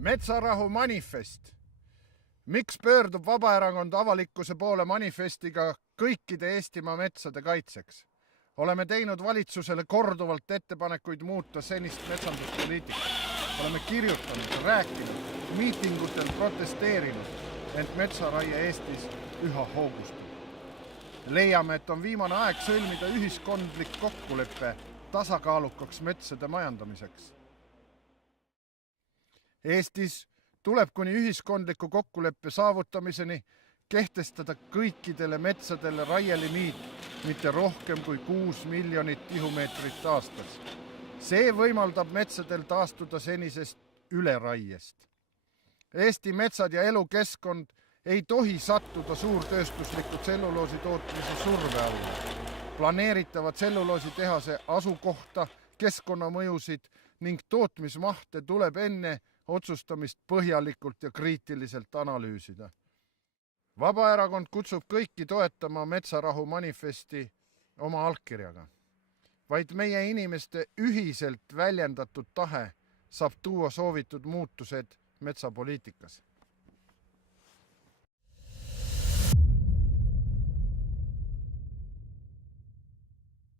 Metsarahu manifest. Miks pöördub Vabaerakond avalikkuse poole manifestiga kõikide Eestimaa metsade kaitseks? Oleme teinud valitsusele korduvalt ettepanekuid muuta senist metsanduspoliitikat. Oleme kirjutanud, rääkinud, miitingutel protesteerinud, ent metsaraie Eestis üha hoogustub. Leiame, et on viimane aeg sõlmida ühiskondlik kokkulepe tasakaalukaks metsade majandamiseks. Eestis tuleb kuni ühiskondliku kokkuleppe saavutamiseni kehtestada kõikidele metsadele raielimiit mitte rohkem kui 6 miljonit tihumeetrit aastas. See võimaldab metsadel taastuda senisest üleraiest. Eesti metsad ja elukeskkond ei tohi sattuda suurtööstusliku tselluloosi tootmise surve alla. Planeeritavad tselluloositehase asukohta, keskkonnamõjusid ning tootmismahte tuleb enne otsustamist põhjalikult ja kriitiliselt analüüsida. Vabaerakond kutsub kõiki toetama Metsarahu manifesti oma allkirjaga. Vaid meie inimeste ühiselt väljendatud tahe saab tuua soovitud muutused metsapoliitikas.